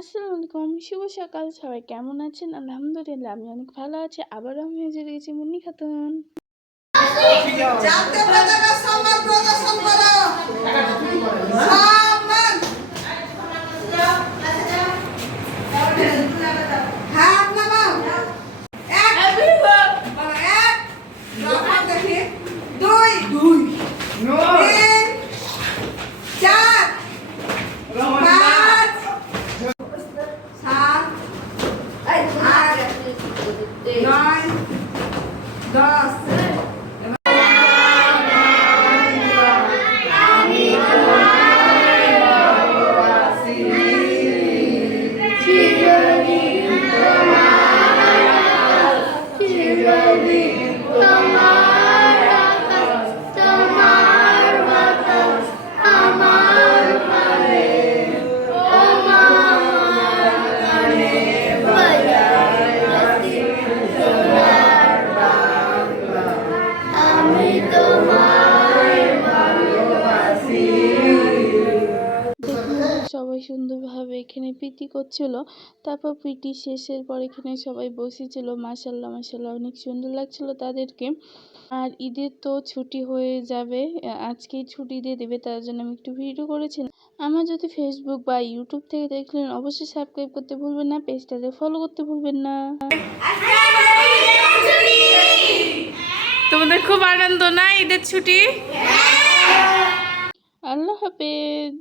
আসসালামু আলাইকুম, শুভ সকাল। সবাই কেমন আছেন? আলহামদুলিল্লাহ আমি অনেক ভালো আছি। আবারও আমি হাজির হয়েছি মুন্নি খাতুন। জাতীয় পতাকা সম্মান প্রদর্শন করো। সম্মান। হাত নামাও। এক। বলো এক। রহমান দেখি। দুই। তিন। চার। পাঁচ। সাত। আট। নয়। 10। সবাই সুন্দরভাবে এখানে পিটি করছিল। তারপর পিটি শেষের পর এখানে সবাই বসেছিল। মাশাল্লাহ মাশাল্লাহ অনেক সুন্দর লাগছিল তাদেরকে। আর ঈদের তো ছুটি হয়ে যাবে, আজকেই ছুটি দিয়ে দেবে, তার জন্য আমি একটু ভিডিও করেছিলাম। আমার যদি ফেসবুক বা ইউটিউব থেকে দেখলেন অবশ্যই সাবস্ক্রাইব করতে ভুলবেন না, পেজটাতে ফলো করতে ভুলবেন না। তোমাদের খুব আনন্দ না ঈদের ছুটি? আল্লাহ হাফেজ।